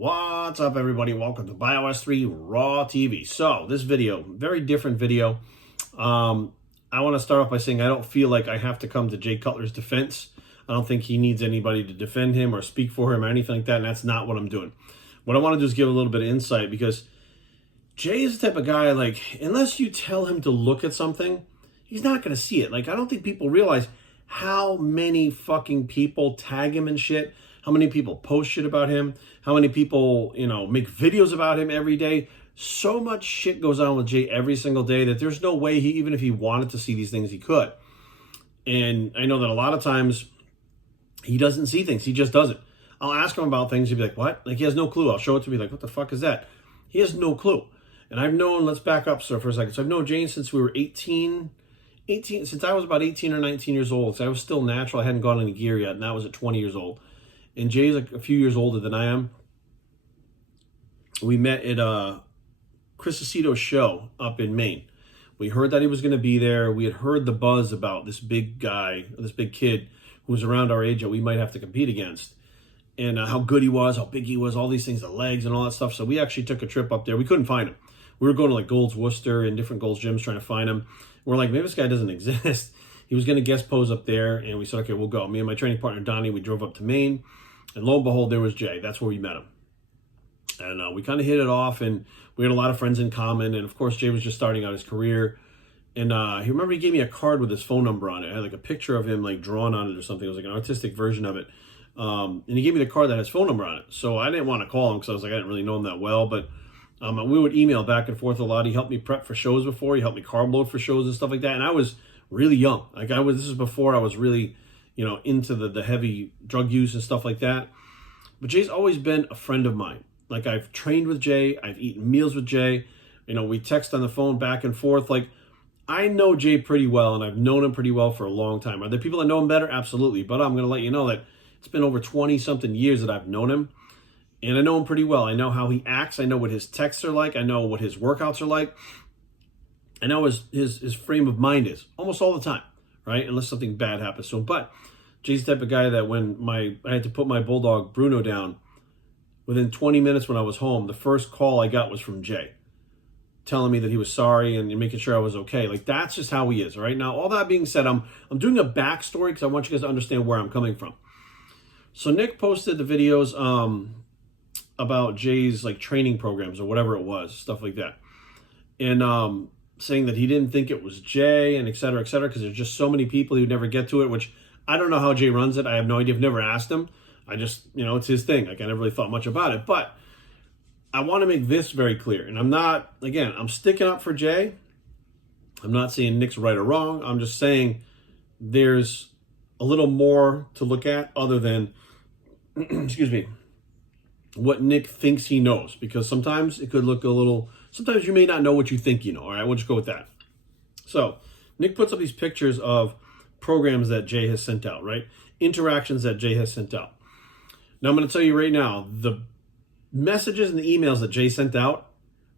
What's up, everybody? Welcome to BioS 3 Raw TV. So this video, very different video. I want to start off by saying I don't feel like I have to come to Jay Cutler's defense. I don't think he needs anybody to defend him or speak for him or anything like that, and that's not what I'm doing. What I want to do is give a little bit of insight, because Jay is the type of guy, like, unless you tell him to look at something, he's not going to see it. Like, I don't think people realize how many fucking people tag him and shit, how many people post shit about him, how many people, make videos about him every day. So much shit goes on with Jay every single day that there's no way even if he wanted to see these things, he could. And I know that a lot of times he doesn't see things. He just doesn't. I'll ask him about things. He'll be like, what? Like, he has no clue. I'll show it to me like, what the fuck is that? He has no clue. And I've known, let's back up, sir, for a second. So I've known Jay since we were 18, since I was about 18 or 19 years old. So I was still natural. I hadn't gone into gear yet, and that was at 20 years old. And Jay's like a few years older than I am. We met at Chris Aceto's show up in Maine. We heard that he was going to be there. We had heard the buzz about this big guy, this big kid who was around our age that we might have to compete against. And how good he was, how big he was, all these things, the legs and all that stuff. So we actually took a trip up there. We couldn't find him. We were going to like Gold's Worcester and different Gold's gyms trying to find him. We're like, maybe this guy doesn't exist. He was going to guest pose up there. And we said, okay, we'll go. Me and my training partner, Donnie, we drove up to Maine. And lo and behold, there was Jay. That's where we met him. And we kind of hit it off. And we had a lot of friends in common. And of course, Jay was just starting out his career. And he gave me a card with his phone number on it. I had like a picture of him like drawn on it or something. It was like an artistic version of it. And he gave me the card that has phone number on it. So I didn't want to call him because I was like, I didn't really know him that well. But we would email back and forth a lot. He helped me prep for shows before. He helped me carb load for shows and stuff like that. And I was really young. This is before I was really, into the heavy drug use and stuff like that. But Jay's always been a friend of mine. Like, I've trained with Jay. I've eaten meals with Jay. We text on the phone back and forth. Like, I know Jay pretty well, and I've known him pretty well for a long time. Are there people that know him better? Absolutely. But I'm going to let you know that it's been over 20-something years that I've known him. And I know him pretty well. I know how he acts. I know what his texts are like. I know what his workouts are like. I know his frame of mind is almost all the time, right? Unless something bad happens to him. But Jay's the type of guy that when I had to put my bulldog Bruno down, within 20 minutes when I was home, the first call I got was from Jay, telling me that he was sorry and making sure I was okay. Like, that's just how he is, right? Now, all that being said, I'm doing a backstory because I want you guys to understand where I'm coming from. So Nick posted the videos about Jay's like training programs or whatever it was, stuff like that. And saying that he didn't think it was Jay and et cetera, because there's just so many people he would never get to it, which I don't know how Jay runs it. I have no idea. I've never asked him. I just, it's his thing. Like, I never really thought much about it. But I want to make this very clear. And I'm sticking up for Jay. I'm not saying Nick's right or wrong. I'm just saying there's a little more to look at other than, excuse me, what Nick thinks he knows. Because sometimes it could look sometimes you may not know what you think you know. All right, we'll just go with that. So Nick puts up these pictures of programs that Jay has sent out, right? Interactions that Jay has sent out. Now, I'm going to tell you right now, the messages and the emails that Jay sent out,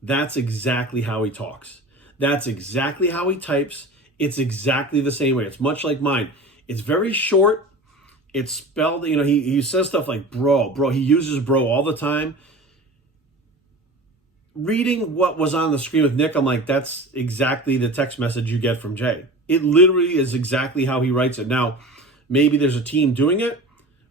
that's exactly how he talks. That's exactly how he types. It's exactly the same way. It's much like mine. It's very short. It's spelled, he says stuff like bro. He uses bro all the time. Reading what was on the screen with Nick, I'm like, that's exactly the text message you get from Jay. It literally is exactly how he writes it. Now, maybe there's a team doing it,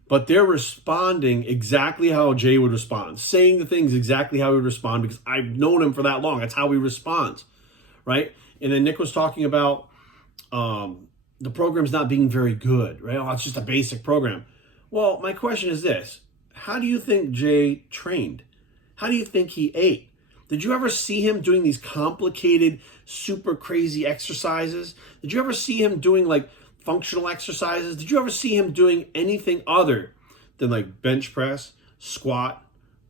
but they're responding exactly how Jay would respond, saying the things exactly how he would respond, because I've known him for that long. That's how he responds, right? And then Nick was talking about the program's not being very good, right? Oh, it's just a basic program. Well, my question is this. How do you think Jay trained? How do you think he ate? Did you ever see him doing these complicated, super crazy exercises? Did you ever see him doing like functional exercises? Did you ever see him doing anything other than like bench press, squat,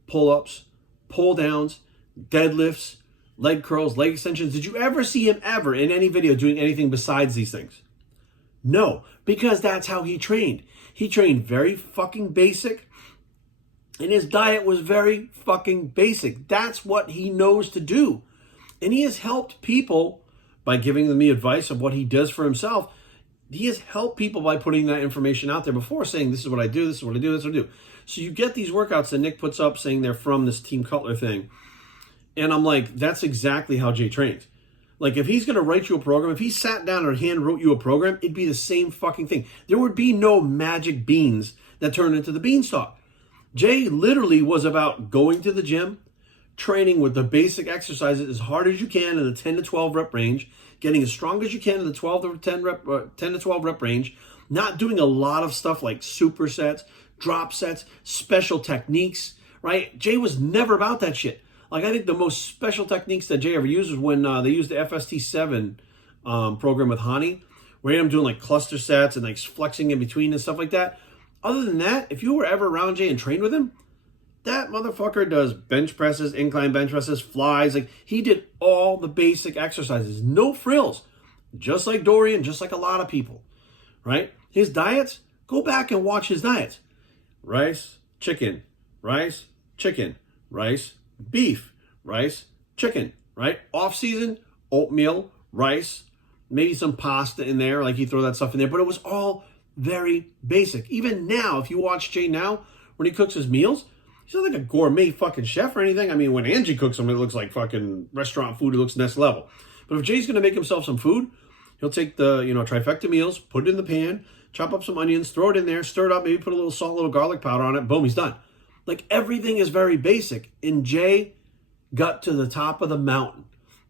pull-ups, pull-downs, deadlifts, leg curls, leg extensions? Did you ever see him ever in any video doing anything besides these things? No, because that's how he trained. He trained very fucking basic, and his diet was very fucking basic. That's what he knows to do. And he has helped people by giving them the advice of what he does for himself. He has helped people by putting that information out there before, saying, this is what I do, this is what I do, this is what I do. So you get these workouts that Nick puts up saying they're from this Team Cutler thing. And I'm like, that's exactly how Jay trains. Like, if he's going to write you a program, if he sat down or hand wrote you a program, it'd be the same fucking thing. There would be no magic beans that turned into the beanstalk. Jay literally was about going to the gym, training with the basic exercises as hard as you can in the 10 to 12 rep range, getting as strong as you can in the 10 to 12 rep range, not doing a lot of stuff like supersets, drop sets, special techniques, right? Jay was never about that shit. Like, I think the most special techniques that Jay ever used was when they used the FST7 program with Hani, where I'm doing like cluster sets and like flexing in between and stuff like that. Other than that, if you were ever around Jay and trained with him, that motherfucker does bench presses, incline bench presses, flies. Like, he did all the basic exercises, no frills, just like Dorian, just like a lot of people, right? His diets, go back and watch his diets. Rice, chicken, rice, chicken, rice, beef, rice, chicken, right? Off season, oatmeal, rice, maybe some pasta in there, like he throw that stuff in there, but it was all very basic. Even now, if you watch Jay now, when he cooks his meals, he's not like a gourmet fucking chef or anything. I mean, when Angie cooks them, it looks like fucking restaurant food. It looks next level. But if Jay's going to make himself some food, he'll take the, trifecta meals, put it in the pan, chop up some onions, throw it in there, stir it up, maybe put a little salt, a little garlic powder on it. Boom, he's done. Like, everything is very basic. And Jay got to the top of the mountain.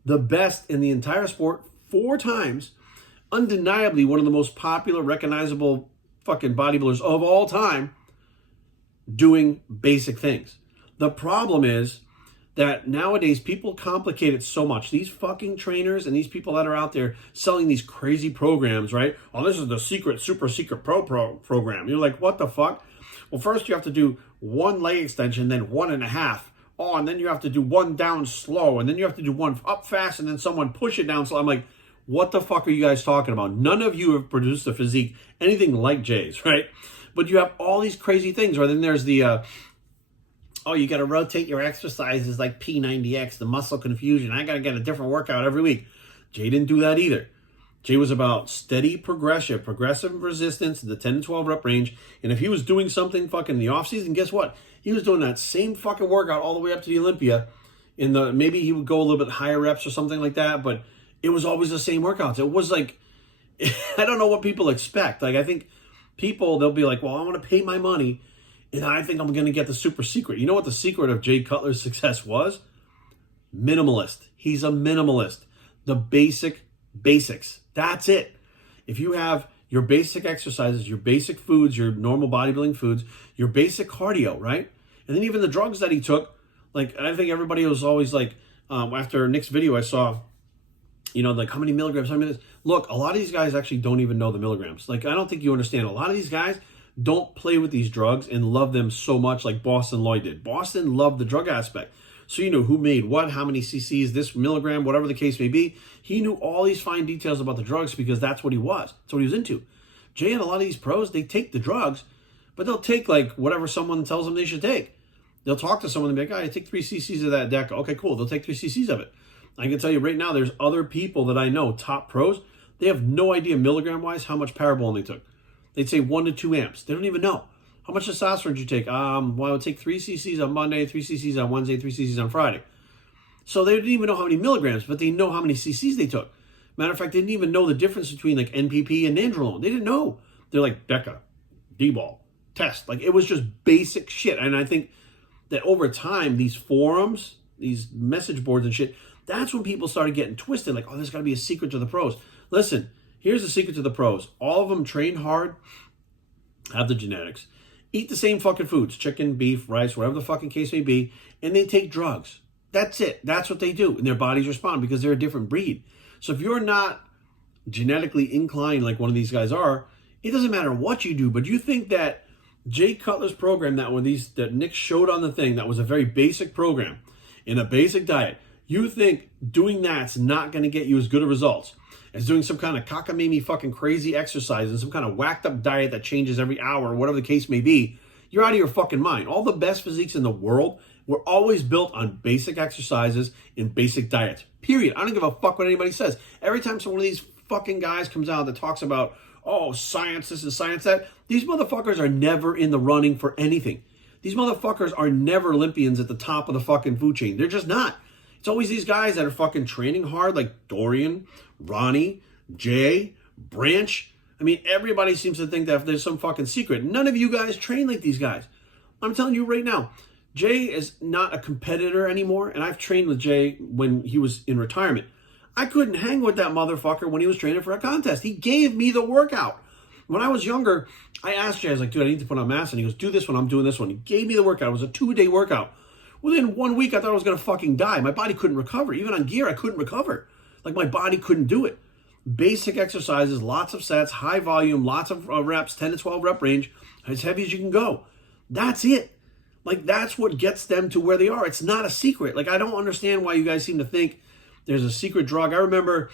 The best in the entire sport 4 times. Undeniably one of the most popular, recognizable fucking bodybuilders of all time doing basic things. The problem is that nowadays people complicate it so much. These fucking trainers and these people that are out there selling these crazy programs, right? Oh, this is the secret, super secret program. You're like, what the fuck? Well, first you have to do 1 leg extension, then 1.5. Oh, and then you have to do 1 down slow, and then you have to do 1 up fast, and then someone push it down slow. I'm like, what the fuck are you guys talking about? None of you have produced a physique anything like Jay's, right? But you have all these crazy things. Or then there's the, you got to rotate your exercises like P90X, the muscle confusion. I got to get a different workout every week. Jay didn't do that either. Jay was about steady progressive resistance in the 10 to 12 rep range. And if he was doing something fucking in the offseason, guess what? He was doing that same fucking workout all the way up to the Olympia. Maybe he would go a little bit higher reps or something like that, but it was always the same workouts. It was like, I don't know what people expect. Like, I think people, they'll be like, well, I want to pay my money, and I think I'm going to get the super secret. You know what the secret of Jay Cutler's success was? Minimalist. He's a minimalist. The basics. That's it. If you have your basic exercises, your basic foods, your normal bodybuilding foods, your basic cardio, right? And then even the drugs that he took, like, I think everybody was always like, after Nick's video, I saw, like how many milligrams, Look, a lot of these guys actually don't even know the milligrams. Like, I don't think you understand. A lot of these guys don't play with these drugs and love them so much like Boston Lloyd did. Boston loved the drug aspect. So you know who made what, how many cc's, this milligram, whatever the case may be. He knew all these fine details about the drugs because that's what he was. That's what he was into. Jay and a lot of these pros, they take the drugs, but they'll take like whatever someone tells them they should take. They'll talk to someone and be like, I take 3 cc's of that DECA. Okay, cool. They'll take 3 cc's of it. I can tell you right now, there's other people that I know, top pros, they have no idea milligram-wise how much Parabolin they took. They'd say 1 to 2 amps. They don't even know. How much testosterone did you take? I would take 3 cc's on Monday, 3 cc's on Wednesday, 3 cc's on Friday. So they didn't even know how many milligrams, but they know how many cc's they took. Matter of fact, they didn't even know the difference between like NPP and Nandrolone. They didn't know. They're like DECA, D-ball, test. Like, it was just basic shit. And I think that over time, these forums, these message boards and shit, that's when people started getting twisted. Like, oh, there's got to be a secret to the pros. Listen, here's the secret to the pros. All of them train hard, have the genetics, eat the same fucking foods, chicken, beef, rice, whatever the fucking case may be, and they take drugs. That's it. That's what they do. And their bodies respond because they're a different breed. So if you're not genetically inclined like one of these guys are, it doesn't matter what you do. But you think that Jay Cutler's program that Nick showed on the thing, that was a very basic program in a basic diet, you think doing that's not going to get you as good of results as doing some kind of cockamamie fucking crazy exercise and some kind of whacked up diet that changes every hour or whatever the case may be, you're out of your fucking mind. All the best physiques in the world were always built on basic exercises and basic diets. Period. I don't give a fuck what anybody says. Every time one of these fucking guys comes out that talks about, oh, science this and science that, these motherfuckers are never in the running for anything. These motherfuckers are never Olympians at the top of the fucking food chain. They're just not. It's always these guys that are fucking training hard, like Dorian, Ronnie, Jay, Branch. I mean, everybody seems to think that there's some fucking secret. None of you guys train like these guys. I'm telling you right now, Jay is not a competitor anymore, and I've trained with Jay when he was in retirement. I couldn't hang with that motherfucker when he was training for a contest. He gave me the workout. When I was younger, I asked Jay, I was like, dude, I need to put on mass. And he goes, do this one, I'm doing this one. He gave me the workout. It was a 2-day workout. Within 1 week, I thought I was going to fucking die. My body couldn't recover. Even on gear, I couldn't recover. Like, my body couldn't do it. Basic exercises, lots of sets, high volume, lots of reps, 10 to 12 rep range, as heavy as you can go. That's it. Like, that's what gets them to where they are. It's not a secret. Like, I don't understand why you guys seem to think there's a secret drug. I remember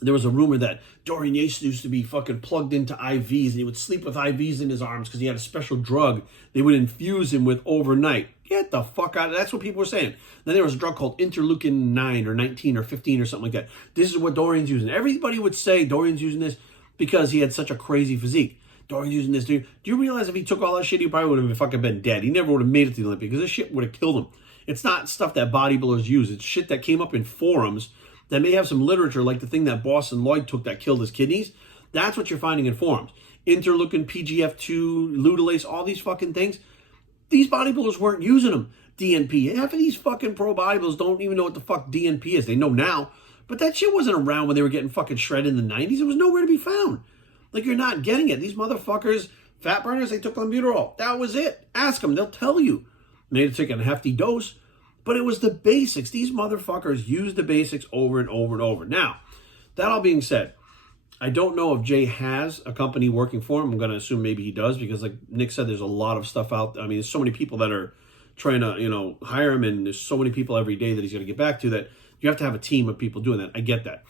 there was a rumor that Dorian Yates used to be fucking plugged into IVs, and he would sleep with IVs in his arms because he had a special drug they would infuse him with overnight. Get the fuck out of it. That's what people were saying. Then there was a drug called interleukin 9 or 19 or 15 or something like that. This is what Dorian's using. Everybody would say Dorian's using this because he had such a crazy physique. Dorian's using this. Do you realize if he took all that shit, he probably would have fucking been dead. He never would have made it to the Olympics because this shit would have killed him. It's not stuff that bodybuilders use. It's shit that came up in forums that may have some literature, like the thing that Boston Lloyd took that killed his kidneys. That's what you're finding in forums. Interleukin, PGF2, Ludolase, all these fucking things. These bodybuilders weren't using them. DNP. Half of these fucking pro bodybuilders don't even know what the fuck DNP is. They know now. But that shit wasn't around when they were getting fucking shredded in the 90s. It was nowhere to be found. Like, you're not getting it. These motherfuckers, fat burners, they took albuterol. That was it. Ask them. They'll tell you. Made it take a hefty dose. But it was the basics. These motherfuckers use the basics over and over and over. Now, that all being said, I don't know if Jay has a company working for him. I'm going to assume maybe he does because, like Nick said, there's a lot of stuff out there. I mean, there's so many people that are trying to, hire him, and there's so many people every day that he's going to get back to that you have to have a team of people doing that. I get that.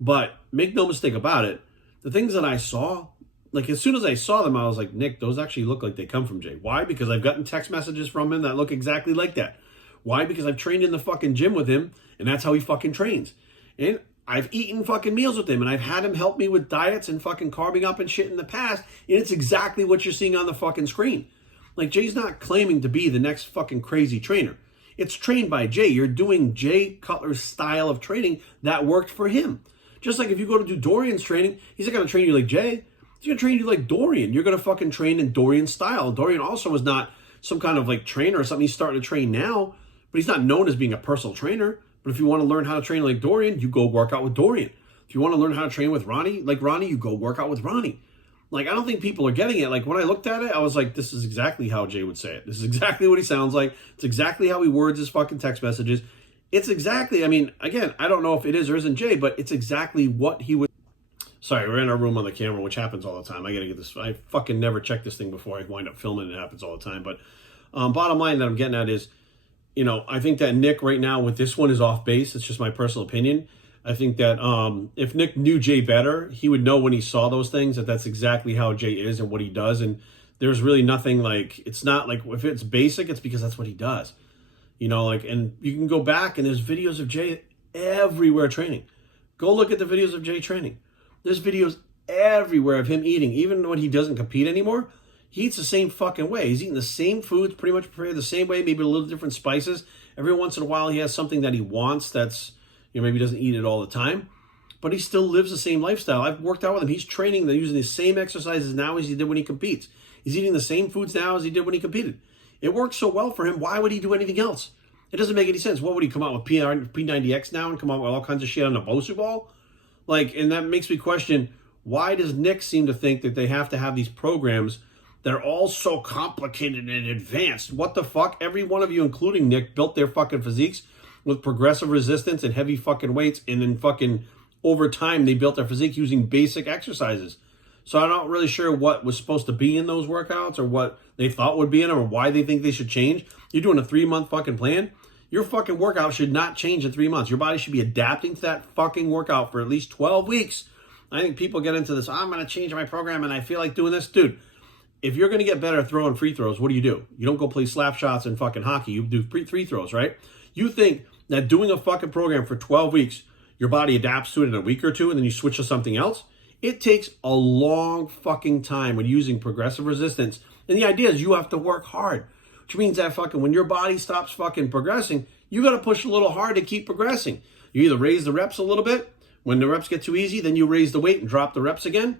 But make no mistake about it, the things that I saw, like as soon as I saw them, I was like, Nick, those actually look like they come from Jay. Why? Because I've gotten text messages from him that look exactly like that. Why? Because I've trained in the fucking gym with him, and that's how he fucking trains. And I've eaten fucking meals with him, and I've had him help me with diets and fucking carving up and shit in the past, and it's exactly what you're seeing on the fucking screen. Like, Jay's not claiming to be the next fucking crazy trainer. It's trained by Jay. You're doing Jay Cutler's style of training that worked for him. Just like if you go to do Dorian's training, he's not going to train you like Jay. He's going to train you like Dorian. You're going to fucking train in Dorian's style. Dorian also is not some kind of like trainer or something. He's starting to train now, but he's not known as being a personal trainer. But if you want to learn how to train like Dorian, you go work out with Dorian. If you want to learn how to train with Ronnie, like Ronnie, you go work out with Ronnie. Like, I don't think people are getting it. Like, when I looked at it, I was like, this is exactly how Jay would say it. This is exactly what he sounds like. It's exactly how he words his fucking text messages. It's exactly, I mean, again, I don't know if it is or isn't Jay, but it's exactly what he would. Sorry, we're in our room on the camera, which happens all the time. I got to get this. I fucking never check this thing before I wind up filming. It happens all the time. But bottom line that I'm getting at is, I think that Nick right now with this one is off base. It's just my personal opinion. I think that if Nick knew Jay better, he would know when he saw those things that that's exactly how Jay is and what he does. And there's really nothing like, it's not like, if it's basic, it's because that's what he does. And you can go back and there's videos of Jay everywhere training. Go look at the videos of Jay training. There's videos everywhere of him eating. Even when he doesn't compete anymore, he eats the same fucking way. He's eating the same foods, pretty much prepared the same way, maybe a little different spices. Every once in a while, he has something that he wants that's, maybe he doesn't eat it all the time, but he still lives the same lifestyle. I've worked out with him. He's training, they're using the same exercises now as he did when he competes. He's eating the same foods now as he did when he competed. It works so well for him. Why would he do anything else? It doesn't make any sense. What would he come out with P90X now and come out with all kinds of shit on the Bosu ball? And that makes me question, why does Nick seem to think that they have to have these programs that are all so complicated and advanced? What the fuck? Every one of you, including Nick, built their fucking physiques with progressive resistance and heavy fucking weights, and then fucking over time they built their physique using basic exercises. So I'm not really sure what was supposed to be in those workouts or what they thought would be in them or why they think they should change. You're doing a 3-month fucking plan. Your fucking workout should not change in 3 months. Your body should be adapting to that fucking workout for at least 12 weeks. I think people get into this, I'm going to change my program and I feel like doing this. Dude, if you're going to get better at throwing free throws, what do? You don't go play slap shots in fucking hockey. You do free throws, right? You think that doing a fucking program for 12 weeks, your body adapts to it in a week or two and then you switch to something else? It takes a long fucking time when using progressive resistance And the idea is you have to work hard, which means that fucking when your body stops fucking progressing, you got to push a little hard to keep progressing. You either raise the reps a little bit. When the reps get too easy, then you raise the weight and drop the reps again.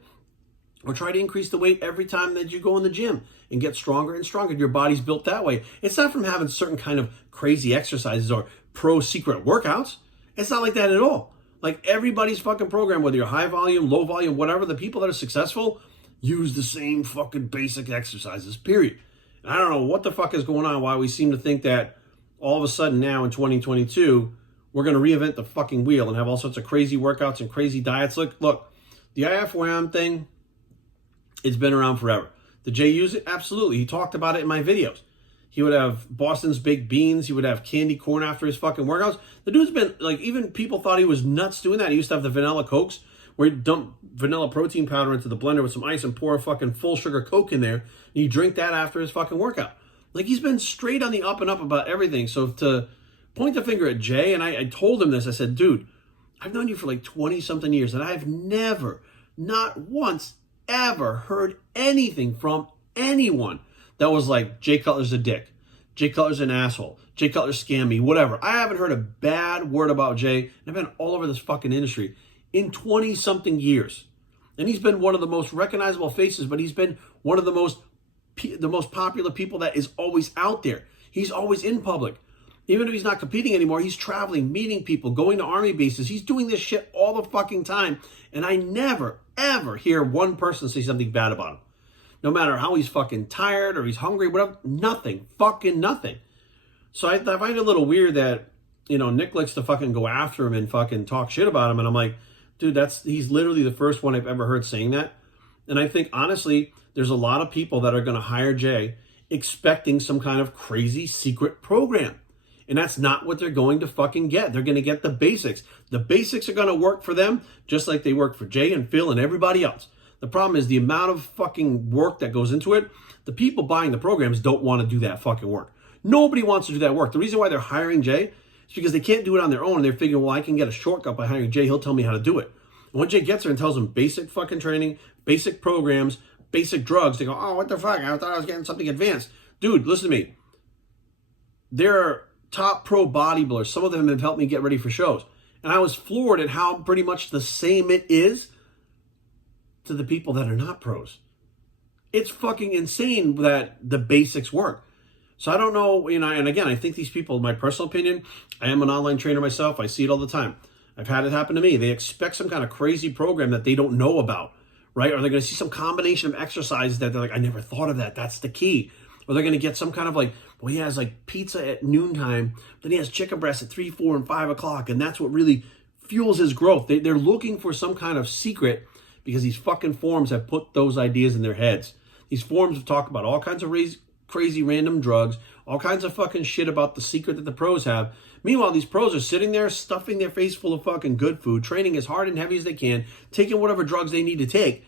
Or try to increase the weight every time that you go in the gym and get stronger and stronger. Your body's built that way. It's not from having certain kind of crazy exercises or pro secret workouts. It's not like that at all. Like everybody's fucking program, whether you're high volume, low volume, whatever, the people that are successful use the same fucking basic exercises, period. And I don't know what the fuck is going on, why we seem to think that all of a sudden now in 2022, we're going to reinvent the fucking wheel and have all sorts of crazy workouts and crazy diets. Look, the IFYM thing, it's been around forever. Did Jay use it? Absolutely. He talked about it in my videos. He would have Boston's baked beans. He would have candy corn after his fucking workouts. The dude's been, like, even people thought he was nuts doing that. He used to have the vanilla Cokes where he'd dump vanilla protein powder into the blender with some ice and pour a fucking full sugar Coke in there. And he'd drink that after his fucking workout. Like, he's been straight on the up and up about everything. So to point the finger at Jay, and I told him this, I said, dude, I've known you for like 20-something years, and I've never, not once, ever heard anything from anyone that was like, Jay Cutler's a dick, Jay Cutler's an asshole, Jay Cutler scammed me, whatever. I haven't heard a bad word about Jay, and I've been all over this fucking industry in 20-something years. And he's been one of the most recognizable faces, but he's been one of the most popular people that is always out there. He's always in public. Even if he's not competing anymore, he's traveling, meeting people, going to army bases. He's doing this shit all the fucking time. And I never, ever hear one person say something bad about him. No matter how he's fucking tired or he's hungry, whatever, nothing, fucking nothing. So I find it a little weird that, you know, Nick likes to fucking go after him and fucking talk shit about him. And I'm like, dude, he's literally the first one I've ever heard saying that. And I think, honestly, there's a lot of people that are going to hire Jay expecting some kind of crazy secret program. And that's not what they're going to fucking get. They're going to get the basics. The basics are going to work for them just like they work for Jay and Phil and everybody else. The problem is the amount of fucking work that goes into it. The people buying the programs don't want to do that fucking work. Nobody wants to do that work. The reason why they're hiring Jay is because they can't do it on their own. And they're figuring, well, I can get a shortcut by hiring Jay. He'll tell me how to do it. And when Jay gets there and tells them basic fucking training, basic programs, basic drugs, they go, oh, what the fuck? I thought I was getting something advanced. Dude, listen to me. There are top pro bodybuilders. Some of them have helped me get ready for shows. And I was floored at how pretty much the same it is to the people that are not pros. It's fucking insane that the basics work. So I don't know, you know, and again, I think these people, in my personal opinion, I am an online trainer myself. I see it all the time. I've had it happen to me. They expect some kind of crazy program that they don't know about, right? Or they're going to see some combination of exercises that they're like, I never thought of that. That's the key. Or they're going to get some kind of like, well, he has like pizza at noontime, then he has chicken breast at 3, 4, and 5 o'clock, and that's what really fuels his growth. They're looking for some kind of secret because these fucking forums have put those ideas in their heads. These forums have talked about all kinds of crazy random drugs, all kinds of fucking shit about the secret that the pros have. Meanwhile, these pros are sitting there stuffing their face full of fucking good food, training as hard and heavy as they can, taking whatever drugs they need to take,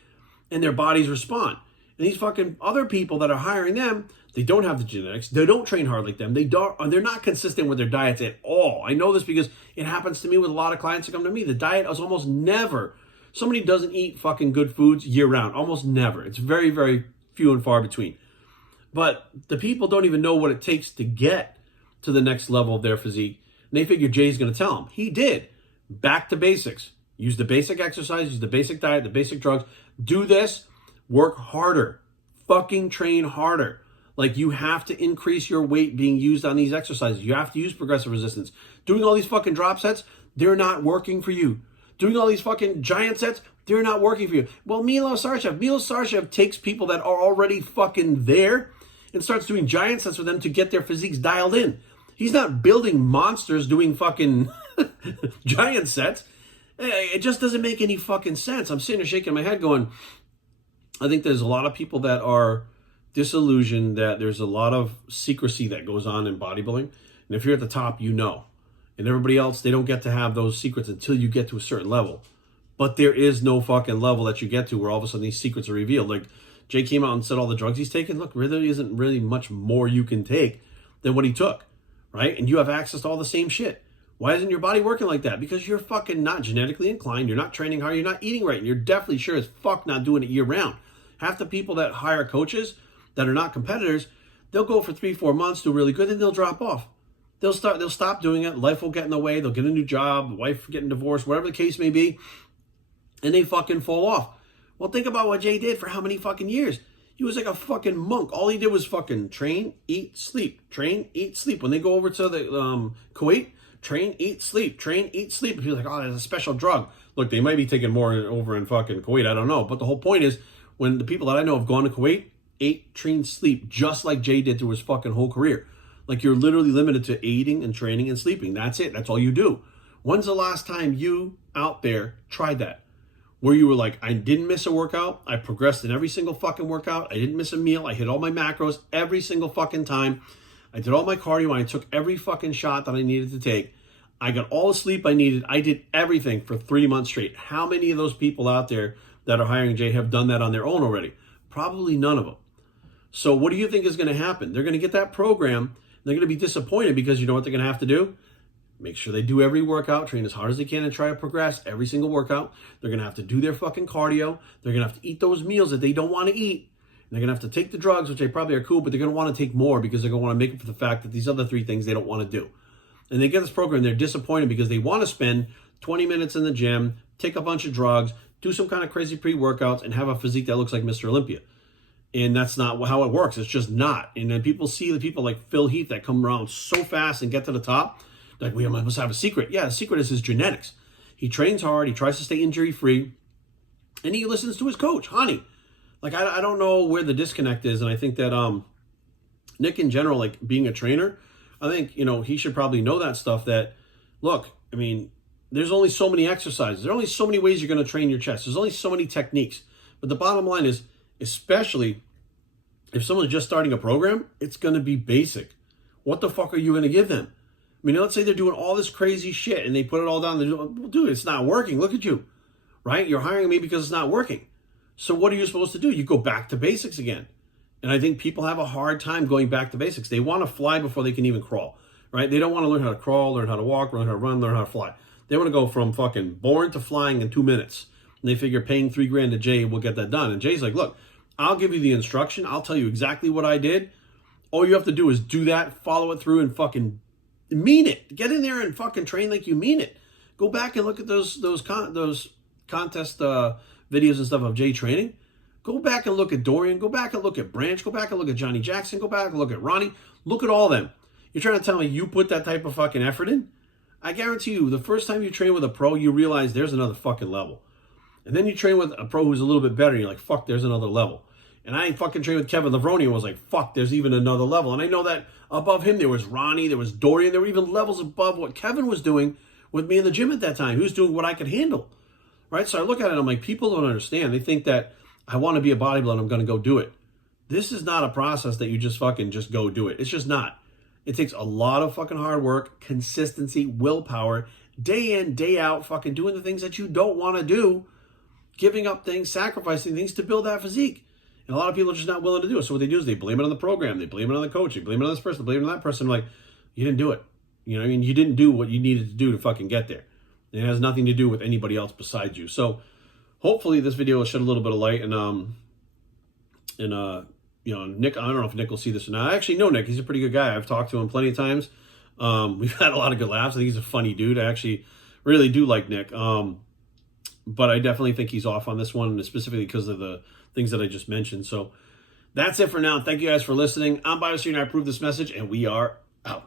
and their bodies respond. And these fucking other people that are hiring them, they don't have the genetics. They don't train hard like them. They're not consistent with their diets at all. I know this because it happens to me with a lot of clients that come to me. The diet is almost never. Somebody doesn't eat fucking good foods year round. Almost never. It's very, very few and far between. But the people don't even know what it takes to get to the next level of their physique. And they figure Jay's going to tell them. He did. Back to basics. Use the basic exercise. Use the basic diet, the basic drugs. Do this. Work harder. Fucking train harder. Like, you have to increase your weight being used on these exercises. You have to use progressive resistance. Doing all these fucking drop sets, they're not working for you. Doing all these fucking giant sets, they're not working for you. Well, Milo Sarchev takes people that are already fucking there and starts doing giant sets with them to get their physiques dialed in. He's not building monsters doing fucking giant sets. It just doesn't make any fucking sense. I'm sitting there shaking my head going, I think there's a lot of people that are disillusioned that there's a lot of secrecy that goes on in bodybuilding. And if you're at the top, you know. And everybody else, they don't get to have those secrets until you get to a certain level. But there is no fucking level that you get to where all of a sudden these secrets are revealed. Like, Jay came out and said all the drugs he's taking. Look, really isn't really much more you can take than what he took, right? And you have access to all the same shit. Why isn't your body working like that? Because you're fucking not genetically inclined. You're not training hard. You're not eating right. And you're definitely sure as fuck not doing it year round. Half the people that hire coaches that are not competitors, they'll go for 3-4 months, do really good, then they'll drop off. They'll stop doing it. Life will get in the way. They'll get a new job, the wife getting divorced, whatever the case may be, and they fucking fall off. Well, think about what Jay did for how many fucking years. He was like a fucking monk. All he did was fucking train, eat, sleep. Train, eat, sleep. When they go over to the Kuwait, train, eat, sleep. Train, eat, sleep. And people are like, oh, there's a special drug. Look, they might be taking more over in fucking Kuwait. I don't know. But the whole point is, when the people that I know have gone to Kuwait, ate, train, sleep, just like Jay did through his fucking whole career. Like, you're literally limited to eating and training and sleeping. That's it. That's all you do. When's the last time you out there tried that? Where you were like, I didn't miss a workout. I progressed in every single fucking workout. I didn't miss a meal. I hit all my macros every single fucking time. I did all my cardio and I took every fucking shot that I needed to take. I got all the sleep I needed. I did everything for 3 months straight. How many of those people out there that are hiring Jay have done that on their own already? Probably none of them. So what do you think is going to happen? They're going to get that program. They're going to be disappointed because you know what they're going to have to do? Make sure they do every workout, train as hard as they can, and try to progress every single workout. They're going to have to do their fucking cardio. They're going to have to eat those meals that they don't want to eat. And they're going to have to take the drugs, which they probably are cool, but they're going to want to take more because they're going to want to make up for the fact that these other 3 things they don't want to do. And they get this program, they're disappointed because they want to spend 20 minutes in the gym, take a bunch of drugs, do some kind of crazy pre-workouts, and have a physique that looks like Mr. Olympia. And that's not how it works. It's just not. And then people see the people like Phil Heath that come around so fast and get to the top. Like, we must have a secret. Yeah, the secret is his genetics. He trains hard. He tries to stay injury-free. And he listens to his coach, Hani. Like, I don't know where the disconnect is. And I think that Nick, in general, like, being a trainer, I think, he should probably know that stuff that, look, I mean, there's only so many exercises. There are only so many ways you're going to train your chest. There's only so many techniques. But the bottom line is, especially if someone's just starting a program, it's going to be basic. What the fuck are you going to give them? I mean, let's say they're doing all this crazy shit and they put it all down. Well, dude, it's not working. Look at you, right? You're hiring me because it's not working. So what are you supposed to do? You go back to basics again. And I think people have a hard time going back to basics. They want to fly before they can even crawl, right? They don't want to learn how to crawl, learn how to walk, learn how to run, learn how to fly. They want to go from fucking born to flying in 2 minutes. And they figure paying $3,000 to Jay will get that done. And Jay's like, look, I'll give you the instruction. I'll tell you exactly what I did. All you have to do is do that, follow it through, and fucking mean it. Get in there and fucking train like you mean it. Go back and look at those contest videos and stuff of Jay training. Go back and look at Dorian. Go back and look at Branch. Go back and look at Johnny Jackson. Go back and look at Ronnie. Look at all of them. You're trying to tell me you put that type of fucking effort in? I guarantee you, the first time you train with a pro, you realize there's another fucking level. And then you train with a pro who's a little bit better, and you're like, fuck, there's another level. And I fucking trained with Kevin Levrone and was like, fuck, there's even another level. And I know that above him, there was Ronnie, there was Dorian, there were even levels above what Kevin was doing with me in the gym at that time. He was doing what I could handle, right? So I look at it, and I'm like, people don't understand. They think that I want to be a bodybuilder and I'm going to go do it. This is not a process that you just go do it. It's just not. It takes a lot of fucking hard work, consistency, willpower, day in, day out, fucking doing the things that you don't want to do, giving up things, sacrificing things to build that physique. And a lot of people are just not willing to do it. So what they do is they blame it on the program. They blame it on the coach. They blame it on this person. They blame it on that person. Like, you didn't do it. You know what I mean? You didn't do what you needed to do to fucking get there. It has nothing to do with anybody else besides you. So hopefully this video will shed a little bit of light. And Nick, I don't know if Nick will see this or not. I actually know Nick. He's a pretty good guy. I've talked to him plenty of times. We've had a lot of good laughs. I think he's a funny dude. I actually really do like Nick. But I definitely think he's off on this one, specifically because of the things that I just mentioned. So that's it for now. Thank you guys for listening. I'm Biosphere and I approve this message, and we are out.